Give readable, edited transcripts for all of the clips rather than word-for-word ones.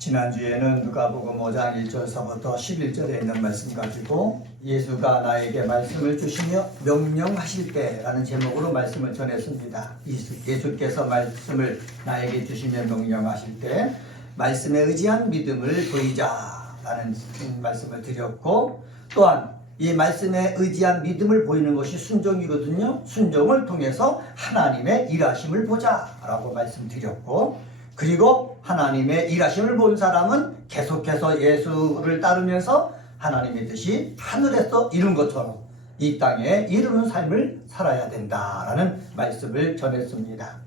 지난주에는 누가복음 5장 1절서부터 11절에 있는 말씀 가지고 예수가 나에게 말씀을 주시며 명령하실 때라는 제목으로 말씀을 전했습니다. 예수께서 말씀을 나에게 주시며 명령하실 때 말씀에 의지한 믿음을 보이자라는 말씀을 드렸고, 또한 이 말씀에 의지한 믿음을 보이는 것이 순종이거든요. 순종을 통해서 하나님의 일하심을 보자라고 말씀드렸고, 그리고 하나님의 일하심을 본 사람은 계속해서 예수를 따르면서 하나님의 뜻이 하늘에서 이룬 것처럼 이 땅에 이루는 삶을 살아야 된다라는 말씀을 전했습니다.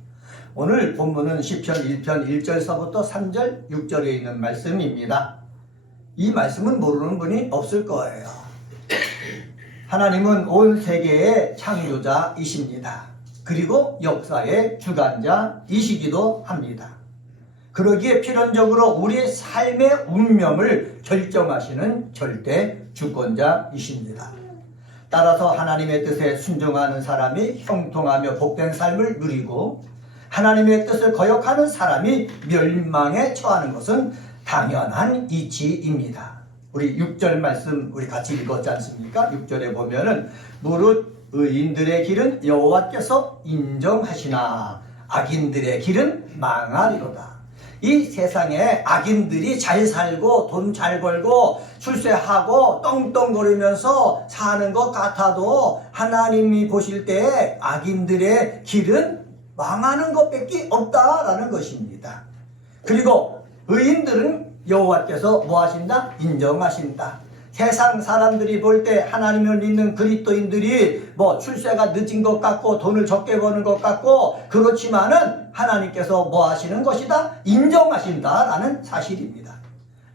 오늘 본문은 시편 1편 1절서부터 3절 6절에 있는 말씀입니다. 이 말씀은 모르는 분이 없을 거예요. 하나님은 온 세계의 창조자이십니다. 그리고 역사의 주관자이시기도 합니다. 그러기에 필연적으로 우리의 삶의 운명을 결정하시는 절대 주권자이십니다. 따라서 하나님의 뜻에 순종하는 사람이 형통하며 복된 삶을 누리고, 하나님의 뜻을 거역하는 사람이 멸망에 처하는 것은 당연한 이치입니다. 우리 6절 말씀 우리 같이 읽었지 않습니까? 6절에 보면은 무릇 의인들의 길은 여호와께서 인정하시나 악인들의 길은 망하리로다. 이 세상에 악인들이 잘 살고 돈 잘 벌고 출세하고 떵떵거리면서 사는 것 같아도 하나님이 보실 때 악인들의 길은 망하는 것밖에 없다라는 것입니다. 그리고 의인들은 여호와께서 뭐 하신다? 인정하신다. 세상 사람들이 볼 때 하나님을 믿는 그리스도인들이 뭐 출세가 늦은 것 같고 돈을 적게 버는 것 같고 그렇지만은 하나님께서 뭐 하시는 것이다? 인정하신다라는 사실입니다.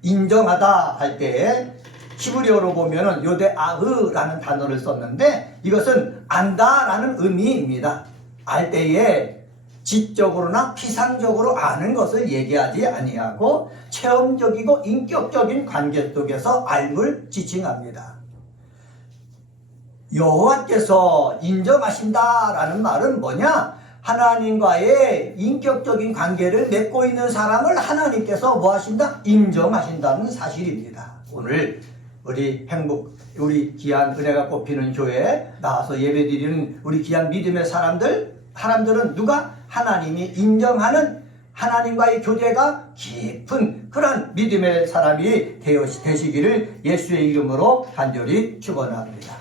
인정하다 할 때에 히브리어로 보면은 요데아흐라는 단어를 썼는데 이것은 안다라는 의미입니다. 알 때에 지적으로나 피상적으로 아는 것을 얘기하지 아니하고 체험적이고 인격적인 관계 속에서 알을 지칭합니다. 여호와께서 인정하신다라는 말은 뭐냐? 하나님과의 인격적인 관계를 맺고 있는 사람을 하나님께서 뭐 하신다? 인정하신다는 사실입니다. 오늘 우리 귀한 은혜가 꼽히는 교회에 나와서 예배드리는 우리 귀한 믿음의 사람들은 누가? 하나님이 인정하는 하나님과의 교제가 깊은 그런 믿음의 사람이 되시기를 예수의 이름으로 간절히 축원합니다.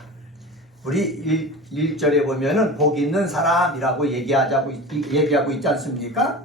우리 1절에 보면은 복 있는 사람이라고 얘기하고 있지 않습니까?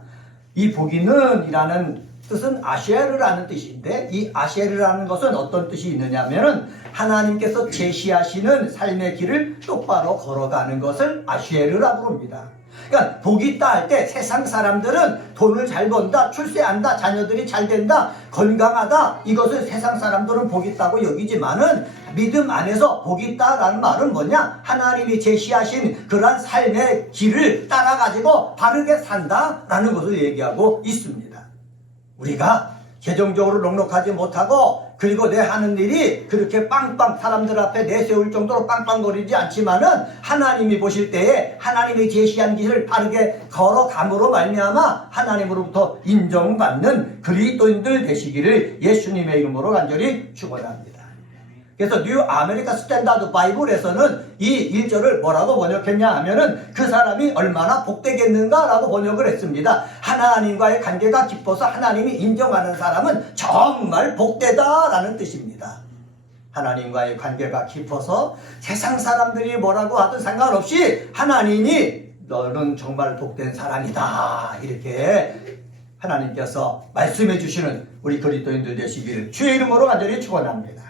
이 복 있는이라는 뜻은 아쉐르라는 뜻인데, 이 아쉐르라는 것은 어떤 뜻이 있느냐면은 하나님께서 제시하시는 삶의 길을 똑바로 걸어가는 것을 아쉐르라고 합니다. 그러니까 복이 있다 할 때 세상 사람들은 돈을 잘 번다, 출세한다, 자녀들이 잘 된다, 건강하다, 이것을 세상 사람들은 복이 있다고 여기지만은 믿음 안에서 복이 있다라는 말은 뭐냐? 하나님이 제시하신 그러한 삶의 길을 따라가지고 바르게 산다라는 것을 얘기하고 있습니다. 우리가 재정적으로 넉넉하지 못하고 그리고 내 하는 일이 그렇게 빵빵 사람들 앞에 내세울 정도로 빵빵거리지 않지만은 하나님이 보실 때에 하나님이 제시한 길을 바르게 걸어감으로 말미암아 하나님으로부터 인정받는 그리스도인들 되시기를 예수님의 이름으로 간절히 축원합니다. 그래서 뉴 아메리카 스탠다드 바이블에서는 이 1절을 뭐라고 번역했냐 하면은 그 사람이 얼마나 복되겠는가라고 번역을 했습니다. 하나님과의 관계가 깊어서 하나님이 인정하는 사람은 정말 복되다라는 뜻입니다. 하나님과의 관계가 깊어서 세상 사람들이 뭐라고 하든 상관없이 하나님이 너는 정말 복된 사람이다 이렇게 하나님께서 말씀해 주시는 우리 그리스도인들 되시기를 주의 이름으로 간절히 축원합니다.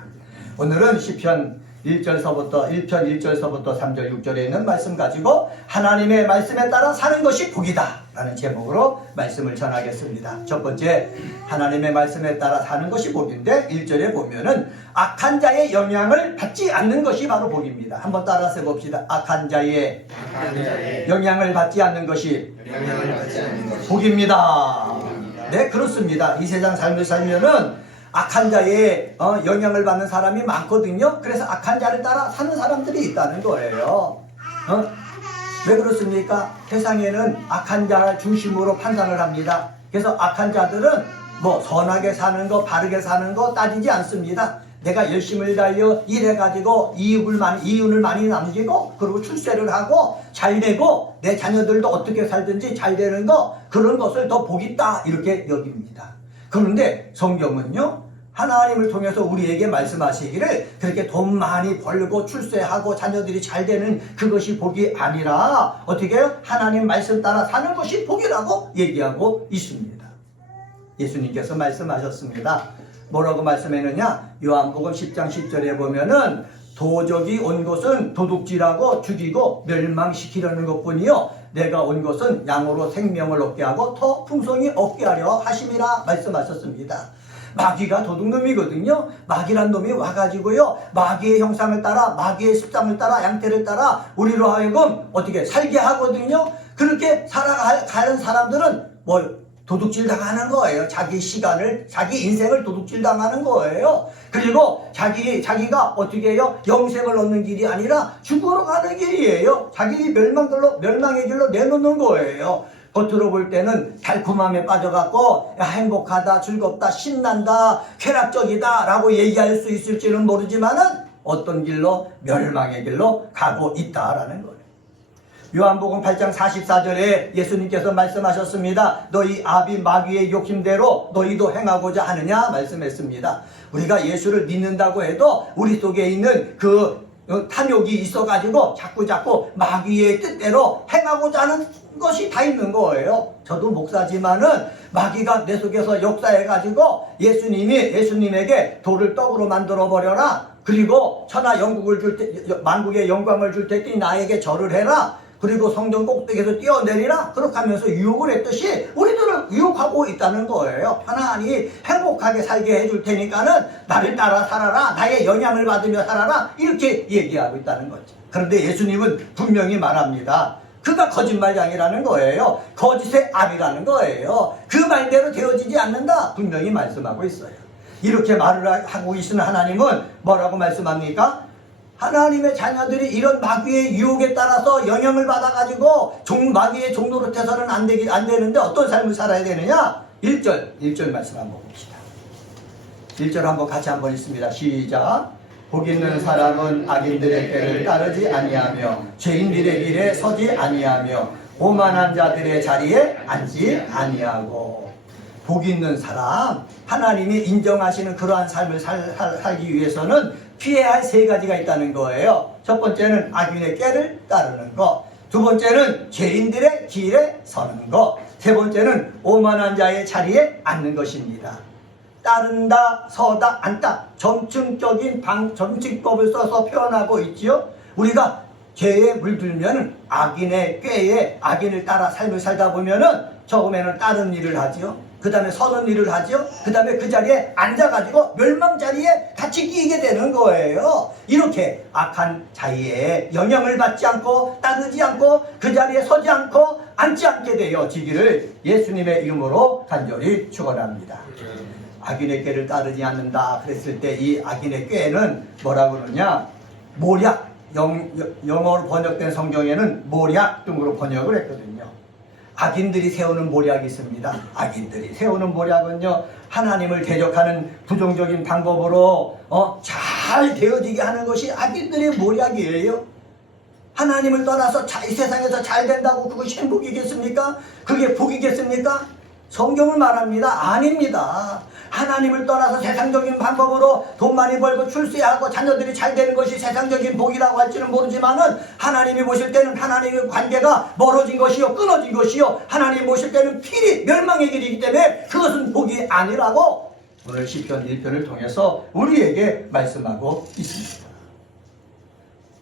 오늘은 시편 1편 1절서부터 3절 6절에 있는 말씀 가지고 하나님의 말씀에 따라 사는 것이 복이다 라는 제목으로 말씀을 전하겠습니다. 첫 번째, 하나님의 말씀에 따라 사는 것이 복인데 1절에 보면은 악한 자의 영향을 받지 않는 것이 바로 복입니다. 한번 따라서 해봅시다. 악한 자의 영향을 받지 않는 것이 복입니다. 네, 그렇습니다. 이 세상 삶을 살면은 악한 자의 영향을 받는 사람이 많거든요. 그래서 악한 자를 따라 사는 사람들이 있다는 거예요. 왜 그렇습니까? 세상에는 악한 자를 중심으로 판단을 합니다. 그래서 악한 자들은 뭐 선하게 사는 거 바르게 사는 거 따지지 않습니다. 내가 열심을 다하여 일해가지고 이윤을 많이 남기고 그리고 출세를 하고 잘 되고 내 자녀들도 어떻게 살든지 잘 되는 거 그런 것을 더 복있다 이렇게 여깁니다. 그런데 성경은요 하나님을 통해서 우리에게 말씀하시기를 그렇게 돈 많이 벌고 출세하고 자녀들이 잘 되는 그것이 복이 아니라 어떻게 해요? 하나님 말씀 따라 사는 것이 복이라고 얘기하고 있습니다. 예수님께서 말씀하셨습니다. 뭐라고 말씀했느냐? 요한복음 10장 10절에 보면은 도적이 온 것은 도둑질하고 죽이고 멸망시키려는 것뿐이요 내가 온 것은 양으로 생명을 얻게 하고 더 풍성히 얻게 하려 하심이라 말씀하셨습니다. 마귀가 도둑놈이거든요. 마귀란 놈이 와가지고요 마귀의 형상을 따라 마귀의 습성을 따라 양태를 따라 우리로 하여금 어떻게 살게 하거든요. 그렇게 살아가는 사람들은 뭐 도둑질 당하는 거예요. 자기 시간을 자기 인생을 도둑질 당하는 거예요. 그리고 자기가 어떻게 해요? 영생을 얻는 길이 아니라 죽으러 가는 길이에요. 자기 멸망의 길로 내놓는 거예요. 겉으로 볼 때는 달콤함에 빠져갖고 행복하다 즐겁다 신난다 쾌락적이다 라고 얘기할 수 있을지는 모르지만은 어떤 길로 멸망의 길로 가고 있다라는 거예요. 요한복음 8장 44절에 예수님께서 말씀하셨습니다. 너희 아비 마귀의 욕심대로 너희도 행하고자 하느냐 말씀했습니다. 우리가 예수를 믿는다고 해도 우리 속에 있는 그 탐욕이 있어가지고 자꾸 마귀의 뜻대로 행하고자 하는 것이 다 있는 거예요. 저도 목사지만은 마귀가 내 속에서 역사해가지고 예수님에게 돌을 떡으로 만들어 버려라. 그리고 천하 영국을 줄 때, 만국의 영광을 줄 테니 나에게 절을 해라. 그리고 성전 꼭대기에서 뛰어내리라. 그렇게 하면서 유혹을 했듯이 우리들을 유혹하고 있다는 거예요. 하나님이 행복하게 살게 해줄 테니까는 나를 따라 살아라. 나의 영향을 받으며 살아라. 이렇게 얘기하고 있다는 거죠. 그런데 예수님은 분명히 말합니다. 그가 거짓말장이라는 거예요. 거짓의 압이라는 거예요. 그 말대로 되어지지 않는다. 분명히 말씀하고 있어요. 이렇게 말을 하고 계시는 하나님은 뭐라고 말씀합니까? 하나님의 자녀들이 이런 마귀의 유혹에 따라서 영향을 받아가지고 마귀의 종노릇해서는 안 되는데 어떤 삶을 살아야 되느냐? 1절 말씀 한번 봅시다. 1절 한번 같이 한번 읽습니다. 시작. 복 있는 사람은 악인들의 꾀를 따르지 아니하며 죄인들의 길에 서지 아니하며 오만한 자들의 자리에 앉지 아니하고. 복 있는 사람, 하나님이 인정하시는 그러한 삶을 살기 위해서는 피해야 할 세 가지가 있다는 거예요. 첫 번째는 악인의 꾀를 따르는 것, 두 번째는 죄인들의 길에 서는 것, 세 번째는 오만한 자의 자리에 앉는 것입니다. 따른다, 서다, 앉다. 점층적인 점층법을 써서 표현하고 있지요. 우리가 죄에 물들면 악인의 꾀에 악인을 따라 삶을 살다 보면은 처음에는 다른 일을 하지요. 그 다음에 서는 일을 하죠. 그 다음에 그 자리에 앉아가지고 멸망 자리에 같이 끼게 되는 거예요. 이렇게 악한 자리에 영향을 받지 않고 따르지 않고 그 자리에 서지 않고 앉지 않게 되어지기를 예수님의 이름으로 간절히 축원합니다. 악인의 꾀를 따르지 않는다 그랬을 때 이 악인의 꾀는 뭐라고 그러냐? 모략, 영어로 번역된 성경에는 모략 등으로 번역을 했거든요. 악인들이 세우는 모략이 있습니다. 악인들이 세우는 모략은요, 하나님을 대적하는 부정적인 방법으로 잘 되어지게 하는 것이 악인들의 모략이에요. 하나님을 떠나서 이 세상에서 잘 된다고 그것이 행복이겠습니까? 그게 복이겠습니까? 성경을 말합니다. 아닙니다. 하나님을 떠나서 세상적인 방법으로 돈 많이 벌고 출세하고 자녀들이 잘 되는 것이 세상적인 복이라고 할지는 모르지만은 하나님이 보실 때는 하나님의 관계가 멀어진 것이요 끊어진 것이요 하나님이 보실 때는 필히 멸망의 길이기 때문에 그것은 복이 아니라고 오늘 시편 1편을 통해서 우리에게 말씀하고 있습니다.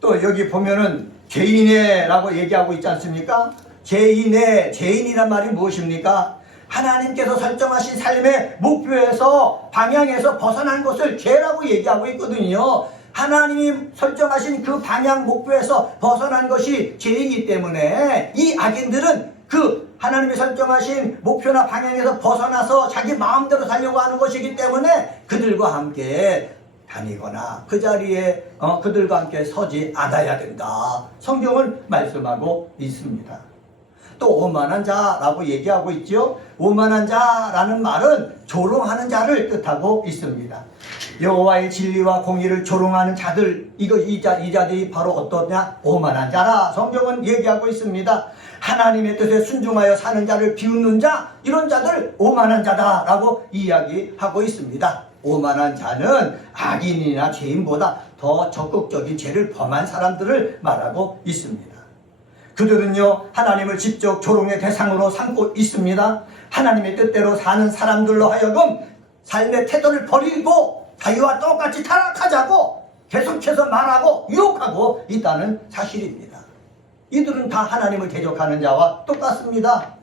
또 여기 보면은 죄인의라고 얘기하고 있지 않습니까? 죄인이란 말이 무엇입니까? 하나님께서 설정하신 삶의 목표에서 방향에서 벗어난 것을 죄라고 얘기하고 있거든요. 하나님이 설정하신 그 방향 목표에서 벗어난 것이 죄이기 때문에 이 악인들은 그 하나님이 설정하신 목표나 방향에서 벗어나서 자기 마음대로 살려고 하는 것이기 때문에 그들과 함께 다니거나 그 자리에 그들과 함께 서지 않아야 된다. 성경은 말씀하고 있습니다. 또 오만한 자라고 얘기하고 있죠. 오만한 자라는 말은 조롱하는 자를 뜻하고 있습니다. 여호와의 진리와 공의를 조롱하는 자들, 이 자들이 바로 어떠냐? 오만한 자라 성경은 얘기하고 있습니다. 하나님의 뜻에 순종하여 사는 자를 비웃는 자, 이런 자들 오만한 자다라고 이야기하고 있습니다. 오만한 자는 악인이나 죄인보다 더 적극적인 죄를 범한 사람들을 말하고 있습니다. 그들은요, 하나님을 직접 조롱의 대상으로 삼고 있습니다. 하나님의 뜻대로 사는 사람들로 하여금 삶의 태도를 버리고 자기와 똑같이 타락하자고 계속해서 말하고 유혹하고 있다는 사실입니다. 이들은 다 하나님을 대적하는 자와 똑같습니다.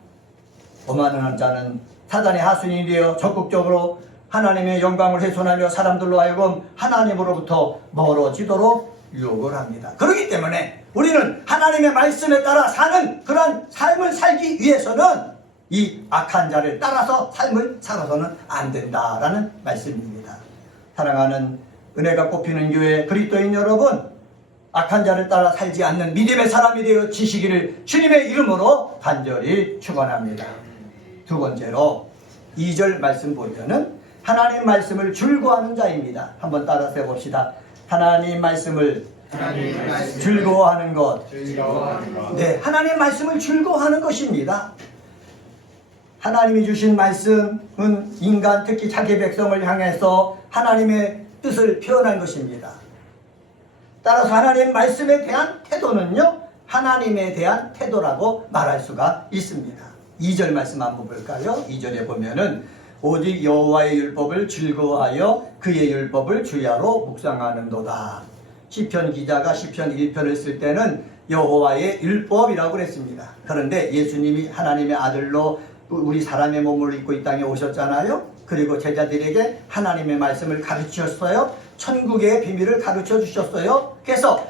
오만한 자는 사단의 하수인이 되어 적극적으로 하나님의 영광을 훼손하며 사람들로 하여금 하나님으로부터 멀어지도록 유혹을 합니다. 그렇기 때문에 우리는 하나님의 말씀에 따라 사는 그런 삶을 살기 위해서는 이 악한 자를 따라서 삶을 살아서는 안 된다라는 말씀입니다. 사랑하는 은혜가 꽃피는 교회 그리스도인 여러분, 악한 자를 따라 살지 않는 믿음의 사람이 되어 지시기를 주님의 이름으로 간절히 축원합니다. 두 번째로 2절 말씀 보면은 하나님 말씀을 즐거워하는 자입니다. 한번 따라서 해봅시다. 하나님 말씀을 즐거워하는 것. 네, 하나님 말씀을 즐거워하는 것입니다. 하나님이 주신 말씀은 인간, 특히 자기 백성을 향해서 하나님의 뜻을 표현한 것입니다. 따라서 하나님 말씀에 대한 태도는요, 하나님에 대한 태도라고 말할 수가 있습니다. 2절 말씀 한번 볼까요? 2절에 보면은 오직 여호와의 율법을 즐거워하여 그의 율법을 주야로 묵상하는도다. 시편 기자가 시편 1편을 쓸 때는 여호와의 율법이라고 그랬습니다. 그런데 예수님이 하나님의 아들로 우리 사람의 몸을 입고 이 땅에 오셨잖아요. 그리고 제자들에게 하나님의 말씀을 가르치셨어요. 천국의 비밀을 가르쳐 주셨어요. 그래서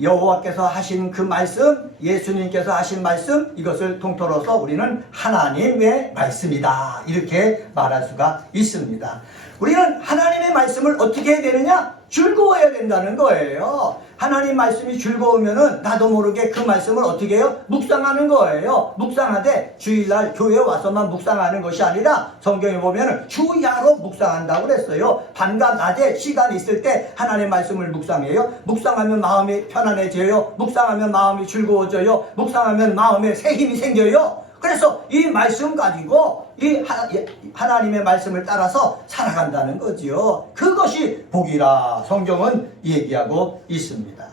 여호와께서 하신 그 말씀, 예수님께서 하신 말씀, 이것을 통틀어서 우리는 하나님의 말씀이다, 이렇게 말할 수가 있습니다. 우리는 하나님의 말씀을 어떻게 해야 되느냐? 즐거워해야 된다는 거예요. 하나님 말씀이 즐거우면은 나도 모르게 그 말씀을 어떻게 해요? 묵상하는 거예요. 묵상하되 주일날 교회에 와서만 묵상하는 것이 아니라 성경에 보면은 주야로 묵상한다고 그랬어요. 밤과 낮에 시간 있을 때 하나님 말씀을 묵상해요. 묵상하면 마음이 편안해져요. 묵상하면 마음이 즐거워져요. 묵상하면 마음에 새 힘이 생겨요. 그래서 이 말씀 가지고 이 하나님의 말씀을 따라서 살아간다는 거지요. 그것이 복이라 성경은 얘기하고 있습니다.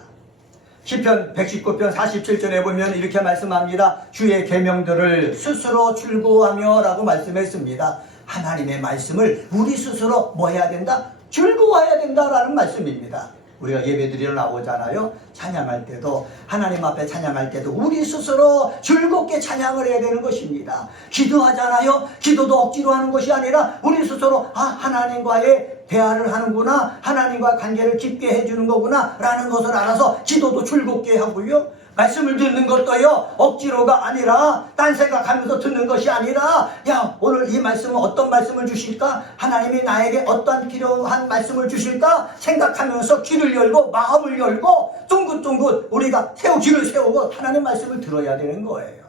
시편 119편 47절에 보면 이렇게 말씀합니다. 주의 계명들을 스스로 즐거워하며 라고 말씀했습니다. 하나님의 말씀을 우리 스스로 뭐 해야 된다? 즐거워해야 된다라는 말씀입니다. 우리가 예배드리러 나오잖아요. 찬양할 때도, 하나님 앞에 찬양할 때도 우리 스스로 즐겁게 찬양을 해야 되는 것입니다. 기도하잖아요. 기도도 억지로 하는 것이 아니라 우리 스스로 하나님과의 대화를 하는구나, 하나님과 관계를 깊게 해주는 거구나 라는 것을 알아서 기도도 즐겁게 하고요. 말씀을 듣는 것도요, 억지로가 아니라 딴 생각하면서 듣는 것이 아니라, 야, 오늘 이 말씀은 어떤 말씀을 주실까? 하나님이 나에게 어떤 필요한 말씀을 주실까? 생각하면서 귀를 열고 마음을 열고 둥긋둥긋 우리가 귀를 세우고 하나님 말씀을 들어야 되는 거예요.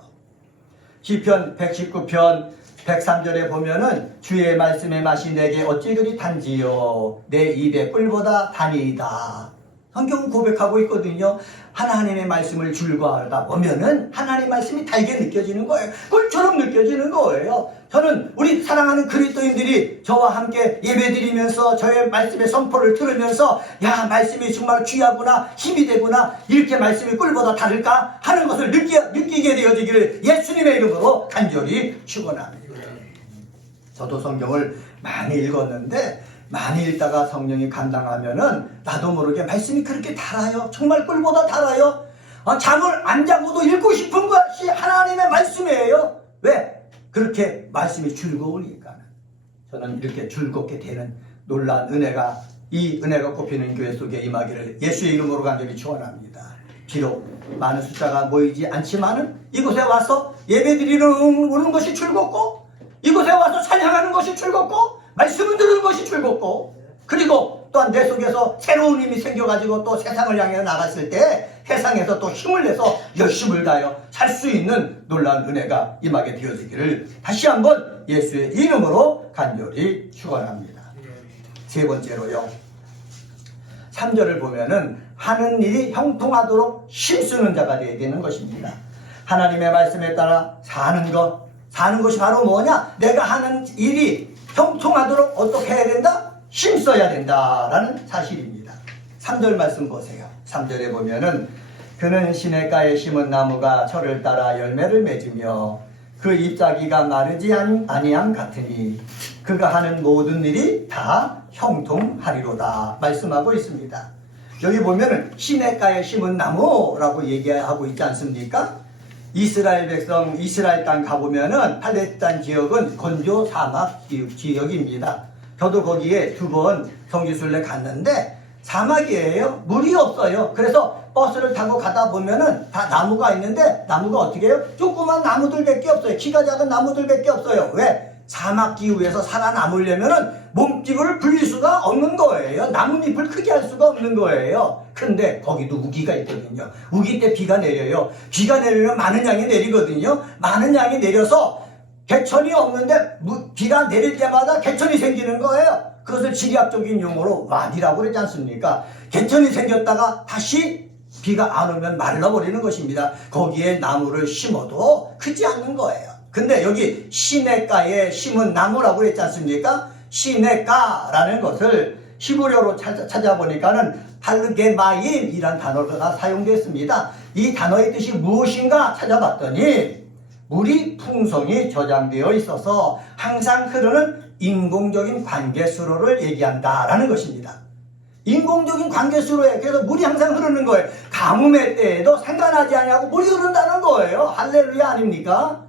시편 119편 103절에 보면은 주의 말씀의 맛이 내게 어찌 그리 단지요 내 입에 꿀보다 단이다. 성경은 고백하고 있거든요. 하나님의 말씀을 즐거워하다 보면은 하나님 말씀이 달게 느껴지는 거예요. 꿀처럼 느껴지는 거예요. 저는 우리 사랑하는 그리스도인들이 저와 함께 예배드리면서 저의 말씀의 선포를 들으면서 야, 말씀이 정말 귀하구나, 힘이 되구나, 이렇게 말씀이 꿀보다 다를까 하는 것을 느끼게 되어지기를 예수님의 이름으로 간절히 축원합니다. 저도 성경을 많이 읽었는데 많이 읽다가 성령이 감당하면은 나도 모르게 말씀이 그렇게 달아요. 정말 꿀보다 달아요. 잠을 안 자고도 읽고 싶은 것이 하나님의 말씀이에요. 왜? 그렇게 말씀이 즐거우니까. 저는 이렇게 즐겁게 되는 놀라운 은혜가, 이 은혜가 꼽히는 교회 속에 임하기를 예수의 이름으로 간절히 축원합니다. 비록 많은 숫자가 모이지 않지만은 이곳에 와서 예배드리는 오는 것이 즐겁고, 이곳에 와서 찬양하는 것이 즐겁고, 말씀을 들은 것이 즐겁고, 그리고 또한 내 속에서 새로운 힘이 생겨가지고 또 세상을 향해 나갔을 때 세상에서 또 힘을 내서 열심을 다하여 살 수 있는 놀라운 은혜가 임하게 되어지기를 다시 한번 예수의 이름으로 간절히 축원합니다. 세 번째로요, 3절을 보면은 하는 일이 형통하도록 힘쓰는 자가 되어야 되는 것입니다. 하나님의 말씀에 따라 사는 것이 바로 뭐냐? 내가 하는 일이 형통하도록 어떻게 해야 된다? 힘써야 된다라는 사실입니다. 3절 말씀 보세요. 3절에 보면은 그는 시냇가에 심은 나무가 철을 따라 열매를 맺으며 그 잎사귀가 마르지 아니함 같으니 그가 하는 모든 일이 다 형통하리로다 말씀하고 있습니다. 여기 보면은 시냇가에 심은 나무라고 얘기하고 있지 않습니까? 이스라엘 백성, 이스라엘 땅 가보면은 팔레스타인 지역은 건조 사막 지역입니다. 저도 거기에 2번 성지순례 갔는데 사막이에요. 물이 없어요. 그래서 버스를 타고 가다 보면은 다 나무가 있는데 나무가 어떻게 해요? 조그만 나무들밖에 없어요. 키가 작은 나무들밖에 없어요. 왜? 사막 기후에서 살아남으려면은 몸집을 불릴 수가 없는 거예요. 나뭇잎을 크게 할 수가 없는 거예요. 근데 거기도 우기가 있거든요. 우기 때 비가 내려요. 비가 내리면 많은 양이 내리거든요. 많은 양이 내려서 개천이 없는데 비가 내릴 때마다 개천이 생기는 거예요. 그것을 지리학적인 용어로 와디라고 그러지 않습니까? 개천이 생겼다가 다시 비가 안 오면 말라버리는 것입니다. 거기에 나무를 심어도 크지 않는 거예요. 근데 여기 시냇가에 심은 나무라고 그랬지 않습니까? 시냇가라는 것을 히브리어로 찾아보니까는 팔르게마임이란 단어가 사용됐습니다. 이 단어의 뜻이 무엇인가 찾아봤더니 물이 풍성히 저장되어 있어서 항상 흐르는 인공적인 관계수로를 얘기한다라는 것입니다. 인공적인 관계수로에 그래서 물이 항상 흐르는 거예요. 가뭄의 때에도 상관하지 않냐고 물이 흐른다는 거예요. 할렐루야 아닙니까?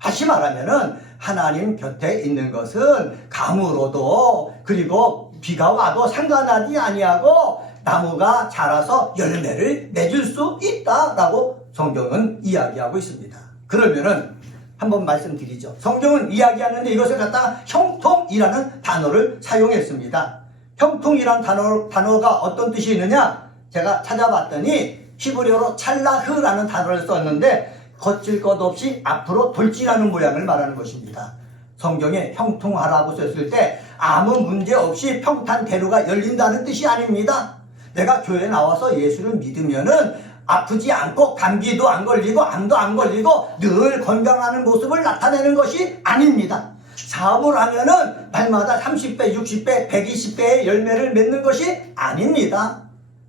다시 말하면은 하나님 곁에 있는 것은 가뭄으로도 그리고 비가 와도 상관하지 아니하고 나무가 자라서 열매를 맺을 수 있다라고 성경은 이야기하고 있습니다. 그러면은 한번 말씀드리죠. 성경은 이야기하는데 이것을 갖다가 형통이라는 단어를 사용했습니다. 형통이란 단어가 어떤 뜻이 있느냐? 제가 찾아봤더니 히브리어로 찰라흐라는 단어를 썼는데 거칠 것 없이 앞으로 돌진하는 모양을 말하는 것입니다. 성경에 형통하라고 썼을 때 아무 문제 없이 평탄대로가 열린다는 뜻이 아닙니다. 내가 교회에 나와서 예수를 믿으면은 아프지 않고 감기도 안 걸리고 암도 안 걸리고 늘 건강하는 모습을 나타내는 것이 아닙니다. 사업을 하면은 날마다 30배, 60배, 120배의 열매를 맺는 것이 아닙니다.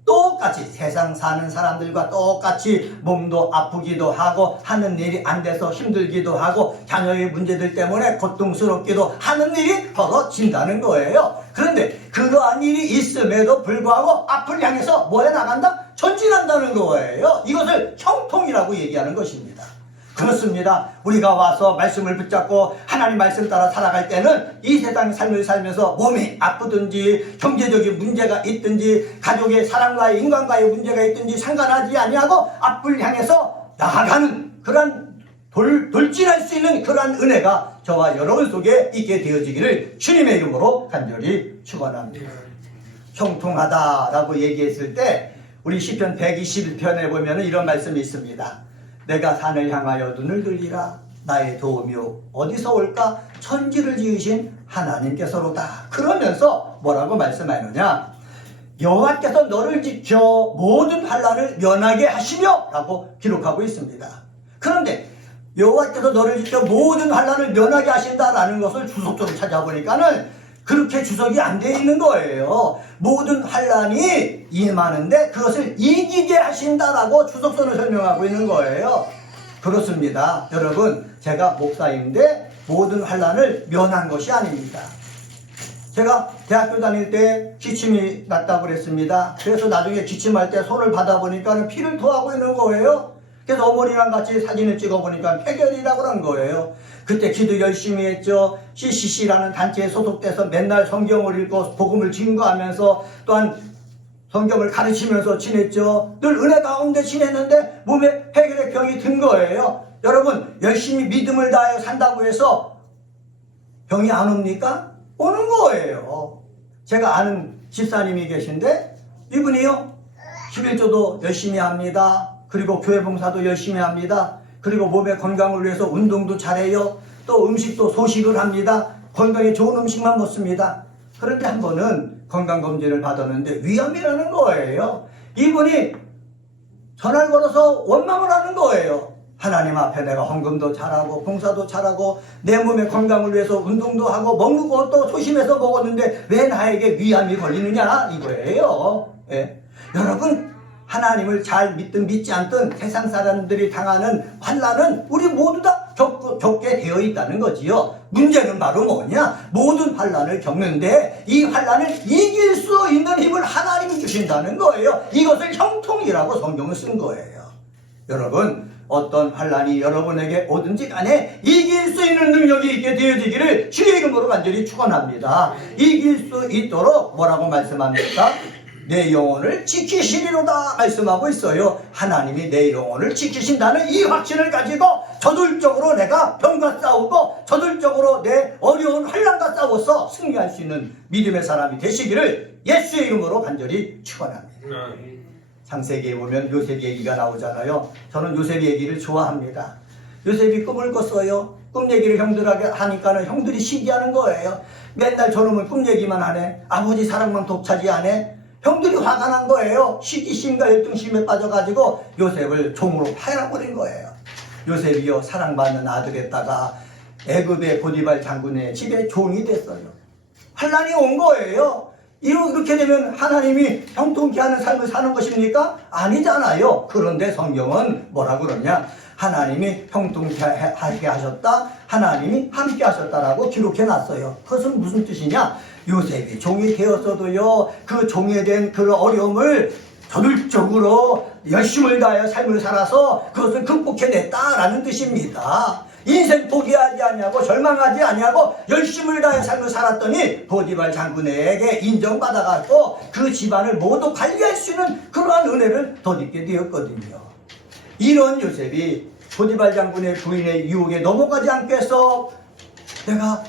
똑같이 세상 사는 사람들과 똑같이 몸도 아프기도 하고 하는 일이 안 돼서 힘들기도 하고 자녀의 문제들 때문에 고통스럽기도 하는 일이 벌어진다는 거예요. 그런데 그러한 일이 있음에도 불구하고 앞을 향해서 뭐해 나간다? 전진한다는 거예요. 이것을 형통이라고 얘기하는 것입니다. 그렇습니다. 우리가 와서 말씀을 붙잡고 하나님 말씀 따라 살아갈 때는 이 세상 삶을 살면서 몸이 아프든지 경제적인 문제가 있든지 가족의 사랑과의 인간과의 문제가 있든지 상관하지 아니하고 앞을 향해서 나아가는 그런 돌진할 수 있는 그러한 은혜가 저와 여러분 속에 있게 되어지기를 주님의 이름으로 간절히 축원합니다. 형통하다라고 얘기했을 때 우리 시편 121편에 보면 이런 말씀이 있습니다. 내가 산을 향하여 눈을 들리라. 나의 도움이 어디서 올까? 천지를 지으신 하나님께서로다. 그러면서 뭐라고 말씀하느냐? 여호와께서 너를 지켜 모든 환난을 면하게 하시며 라고 기록하고 있습니다. 그런데 여호와께서 너를 지켜 모든 환난을 면하게 하신다라는 것을 주석적으로 찾아보니까는 그렇게 주석이 안 돼 있는 거예요. 모든 환난이 임하는데 그것을 이기게 하신다라고 주석서는 설명하고 있는 거예요. 그렇습니다. 여러분, 제가 목사인데 모든 환난을 면한 것이 아닙니다. 제가 대학교 다닐 때 기침이 났다고 그랬습니다. 그래서 나중에 기침할 때 손을 받아보니까 피를 토하고 있는 거예요. 그래서 어머니랑 같이 사진을 찍어보니까 폐결이라고 한 거예요. 그때 기도 열심히 했죠. CCC라는 단체에 소속돼서 맨날 성경을 읽고 복음을 증거하면서 또한 성경을 가르치면서 지냈죠. 늘 은혜 가운데 지냈는데 몸에 폐결의 병이 든 거예요. 여러분, 열심히 믿음을 다해 산다고 해서 병이 안 옵니까? 오는 거예요. 제가 아는 집사님이 계신데 이분이요, 11조도 열심히 합니다. 그리고 교회 봉사도 열심히 합니다. 그리고 몸의 건강을 위해서 운동도 잘해요. 또 음식도 소식을 합니다. 건강에 좋은 음식만 먹습니다. 그런데 한 번은 건강검진을 받았는데 위암이라는 거예요. 이분이 전화를 걸어서 원망을 하는 거예요. 하나님 앞에 내가 헌금도 잘하고 봉사도 잘하고 내 몸의 건강을 위해서 운동도 하고 먹는 것도 소심해서 먹었는데 왜 나에게 위암이 걸리느냐 이거예요. 예. 여러분, 하나님을 잘 믿든 믿지 않든 세상 사람들이 당하는 환난은 우리 모두 다 겪게 되어 있다는 거지요. 문제는 바로 뭐냐? 모든 환난을 겪는데 이 환난을 이길 수 있는 힘을 하나님이 주신다는 거예요. 이것을 형통이라고 성경을 쓴 거예요. 여러분, 어떤 환난이 여러분에게 오든지 간에 이길 수 있는 능력이 있게 되어지기를 주의 이름으로 간절히 축원합니다. 이길 수 있도록 뭐라고 말씀합니까? 내 영혼을 지키시리로다 말씀하고 있어요. 하나님이 내 영혼을 지키신다는 이 확신을 가지고 저돌적으로 내가 병과 싸우고 저돌적으로 내 어려운 환난과 싸워서 승리할 수 있는 믿음의 사람이 되시기를 예수의 이름으로 간절히 축원합니다. 창세기에 보면 요셉 얘기가 나오잖아요. 저는 요셉 얘기를 좋아합니다. 요셉이 꿈을 꿨어요. 꿈 얘기를 형들에게 하니까는 형들이 시기하는 거예요. 맨날 저놈은 꿈 얘기만 하네. 아버지 사랑만 독차지하네. 형들이 화가 난 거예요. 시기심과 열등심에 빠져가지고 요셉을 종으로 팔아버린 거예요. 요셉이요, 사랑받는 아들에다가 애굽의 보디발 장군의 집에 종이 됐어요. 환난이 온 거예요. 이렇게 되면 하나님이 형통케 하는 삶을 사는 것입니까? 아니잖아요. 그런데 성경은 뭐라 그러냐? 하나님이 형통케 하게 하셨다, 하나님이 함께 하셨다라고 기록해 놨어요. 그것은 무슨 뜻이냐? 요셉이 종이 되었어도요, 그 종에 대한 그 어려움을 저돌적으로 열심을 다하여 삶을 살아서 그것을 극복해냈다라는 뜻입니다. 인생 포기하지 아니하고 절망하지 아니하고 열심을 다해 삶을 살았더니 보디발 장군에게 인정받아갖고 그 집안을 모두 관리할 수 있는 그러한 은혜를 덧입게 되었거든요. 이런 요셉이 보디발 장군의 부인의 유혹에 넘어가지 않고 해서 내가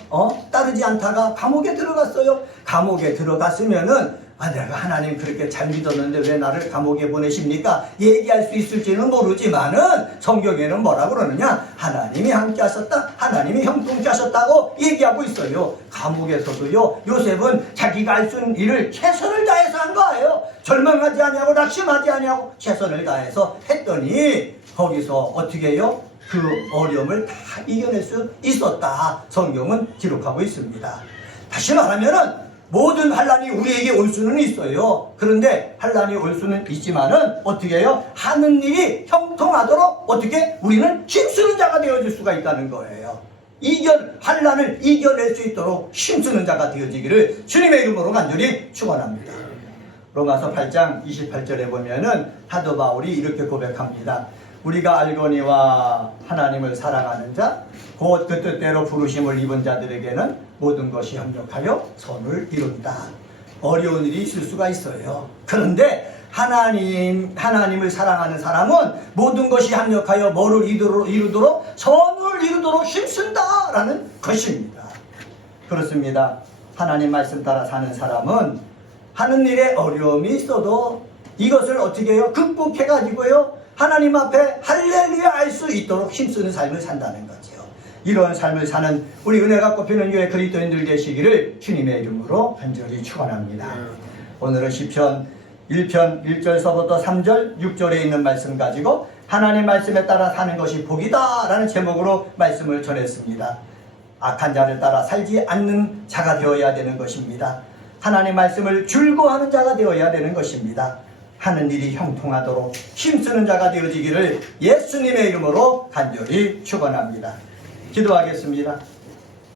따르지 않다가 감옥에 들어갔어요. 감옥에 들어갔으면은 내가 하나님 그렇게 잘 믿었는데 왜 나를 감옥에 보내십니까? 얘기할 수 있을지는 모르지만은 성경에는 뭐라 그러느냐? 하나님이 함께 하셨다, 하나님이 형통케 하셨다고 얘기하고 있어요. 감옥에서도요, 요셉은 자기가 할 수 있는 일을 최선을 다해서 한 거예요. 절망하지 아니하고 낙심하지 아니하고 최선을 다해서 했더니 거기서 어떻게 해요? 그 어려움을 다 이겨낼 수 있었다. 성경은 기록하고 있습니다. 다시 말하면은 모든 환난이 우리에게 올 수는 있어요. 그런데 환난이 올 수는 있지만은 어떻게 해요? 하는 일이 형통하도록 어떻게 우리는 힘쓰는 자가 되어질 수가 있다는 거예요. 환난을 이겨낼 수 있도록 힘쓰는 자가 되어지기를 주님의 이름으로 간절히 축원합니다. 로마서 8장 28절에 보면은 사도 바울이 이렇게 고백합니다. 우리가 알거니와 하나님을 사랑하는 자, 곧 그 뜻대로 부르심을 입은 자들에게는 모든 것이 협력하여 선을 이룬다. 어려운 일이 있을 수가 있어요. 그런데 하나님을 사랑하는 사람은 모든 것이 합력하여 뭐를 이루도록 선을 이루도록 힘쓴다라는 것입니다. 그렇습니다. 하나님 말씀 따라 사는 사람은 하는 일에 어려움이 있어도 이것을 어떻게 해요? 극복해가지고요, 하나님 앞에 할렐루야 할 수 있도록 힘쓰는 삶을 산다는 거죠. 이런 삶을 사는 우리 은혜가 꼽히는 교회 그리스도인들 되시기를 주님의 이름으로 간절히 축원합니다. 오늘은 시편 1편 1절서부터 3절 6절에 있는 말씀 가지고 하나님 말씀에 따라 사는 것이 복이다 라는 제목으로 말씀을 전했습니다. 악한 자를 따라 살지 않는 자가 되어야 되는 것입니다. 하나님 말씀을 즐거워하는 자가 되어야 되는 것입니다. 하는 일이 형통하도록 힘쓰는 자가 되어지기를 예수님의 이름으로 간절히 축원합니다. 기도하겠습니다.